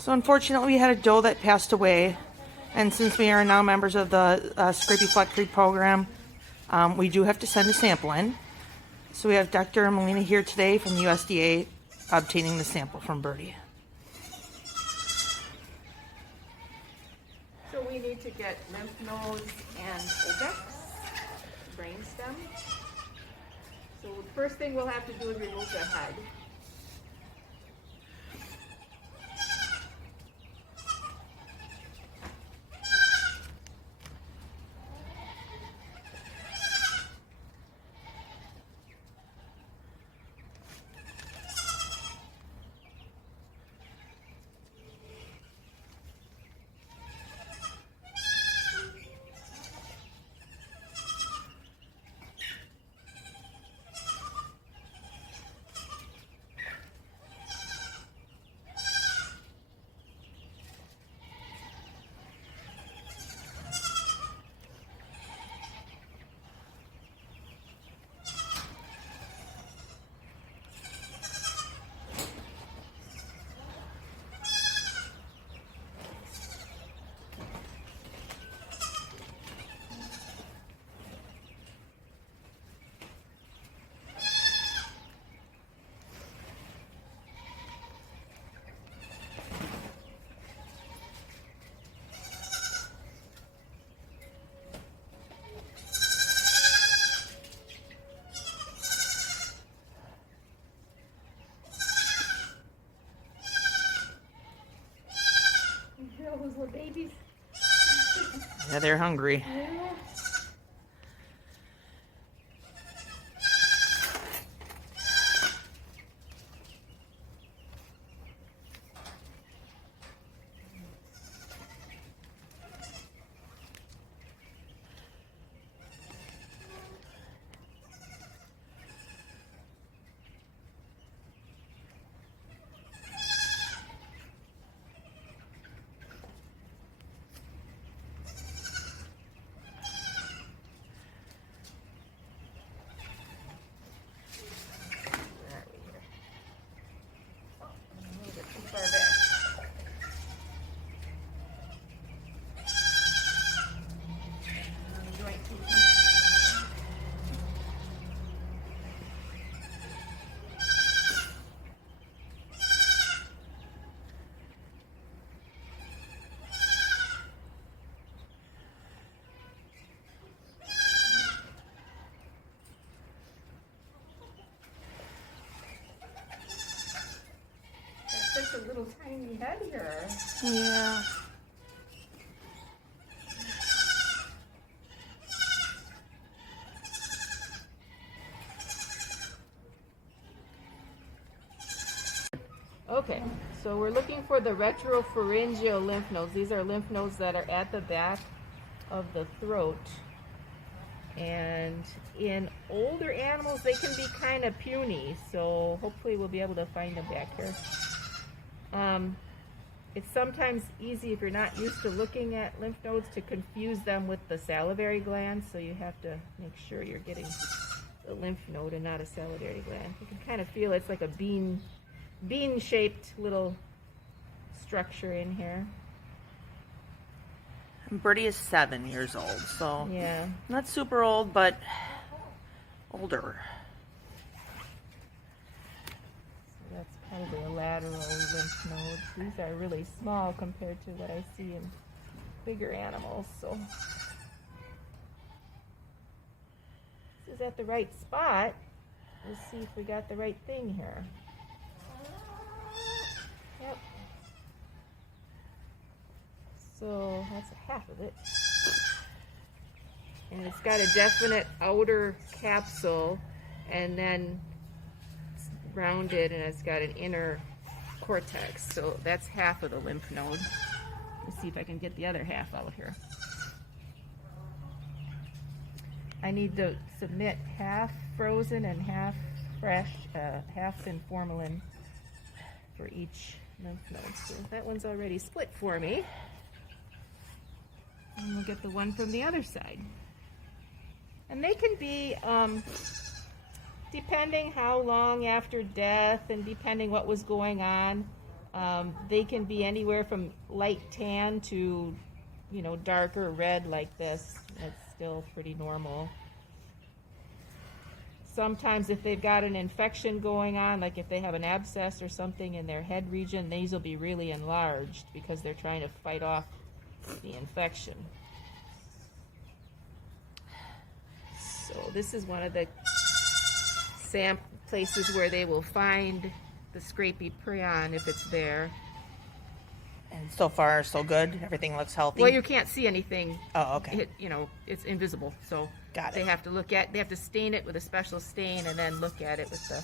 So unfortunately, we had a doe that passed away, and since we are now members of the Scrapie Flat Creek program, we do have to send a sample in. So we have Dr. Molina here today from the USDA obtaining the sample from Birdie. So we need to get lymph nodes and obex, brainstem. So the first thing we'll have to do is remove the head. Those little babies. Yeah, they're hungry. Yeah. Such a little tiny head here. Yeah. Okay, so we're looking for the retropharyngeal lymph nodes. These are lymph nodes that are at the back of the throat. And in older animals, they can be kind of puny, so hopefully we'll be able to find them back here. It's sometimes easy if you're not used to looking at lymph nodes to confuse them with the salivary glands, so you have to make sure you're getting the lymph node and not a salivary gland. You can kind of feel it's like a bean-shaped little structure in here. Birdie is 7 years old, so Yeah. not super old, but older. So that's probably a lateral lymph node. These are really small compared to what I see in bigger animals. So this is at the right spot. Let's see if we got the right thing here. Yep. So that's half of it. And it's got a definite outer capsule, and then it's rounded, and it's got an inner cortex. So that's half of the lymph node. Let's see if I can get the other half out here. I need to submit half frozen and half fresh, half in formalin for each lymph node. So that one's already split for me. And we'll get the one from the other side. And they can be, depending how long after death and depending what was going on, They can be anywhere from light tan to, you know, darker red like this. That's still pretty normal. Sometimes if they've got an infection going on, like if they have an abscess or something in their head region, these will be really enlarged because they're trying to fight off the infection. So this is one of the places where they will find the Scrapie prion if it's there. And so far, so good. Everything looks healthy. Well, you can't see anything. Oh, okay. You know, it's invisible. So Got it. they have to stain it with a special stain and then look at it with the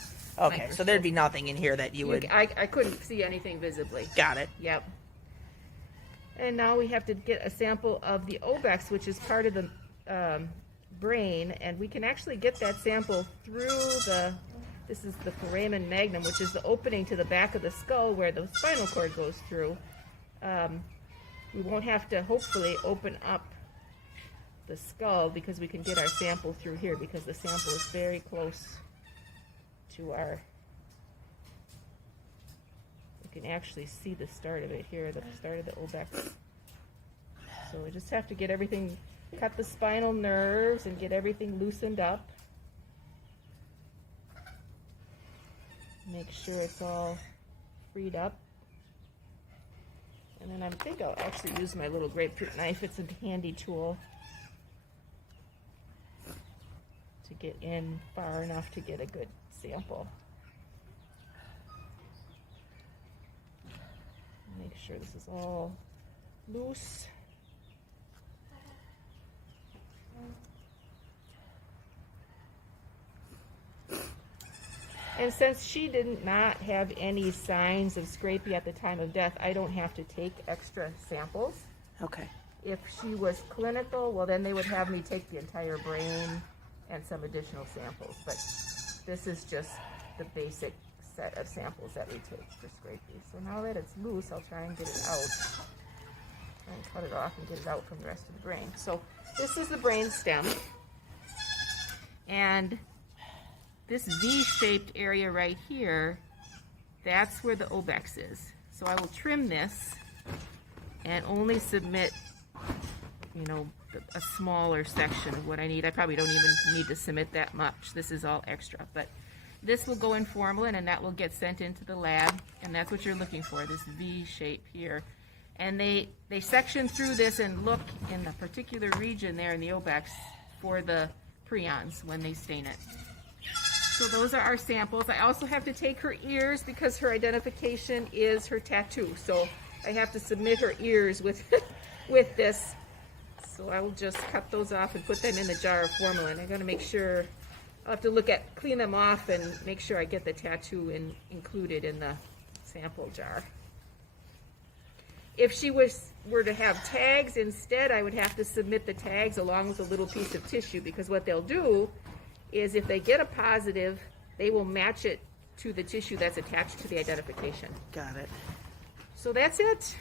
Okay, microscope. so there'd be nothing in here that you would... I couldn't see anything visibly. Got it. Yep. And now we have to get a sample of the obex, which is part of the brain, and we can actually get that sample through this is the foramen magnum, which is the opening to the back of the skull where the spinal cord goes through. We won't have to, hopefully, open up the skull because we can get our sample through here because the sample is very close to our... You can actually see the start of it here, the start of the obex. So we just have to get everything, cut the spinal nerves and get everything loosened up. Make sure it's all freed up. And then I think I'll actually use my little grapefruit knife. It's a handy tool to get in far enough to get a good sample. Make sure this is all loose. And since she did not have any signs of Scrapie at the time of death, I don't have to take extra samples. Okay. If she was clinical, well, then they would have me take the entire brain and some additional samples. But this is just the basic set of samples that we take for Scrapie. So now that it's loose, I'll try and get it out. Try and cut it off and get it out from the rest of the brain. So this is the brain stem. And this V-shaped area right here, that's where the obex is. So I will trim this and only submit, you know, a smaller section of what I need. I probably don't even need to submit that much. This is all extra. But this will go in formalin and that will get sent into the lab. And that's what you're looking for, this V shape here. And they section through this and look in the particular region there in the obex for the prions when they stain it. So those are our samples. I also have to take her ears because her identification is her tattoo. So I have to submit her ears with with this. So I will just cut those off and put them in the jar of formalin. I'm going to make sure, I'll have to clean them off and make sure I get the tattoo included in the sample jar. If she were to have tags instead, I would have to submit the tags along with a little piece of tissue because what they'll do is if they get a positive, they will match it to the tissue that's attached to the identification. Got it. So that's it.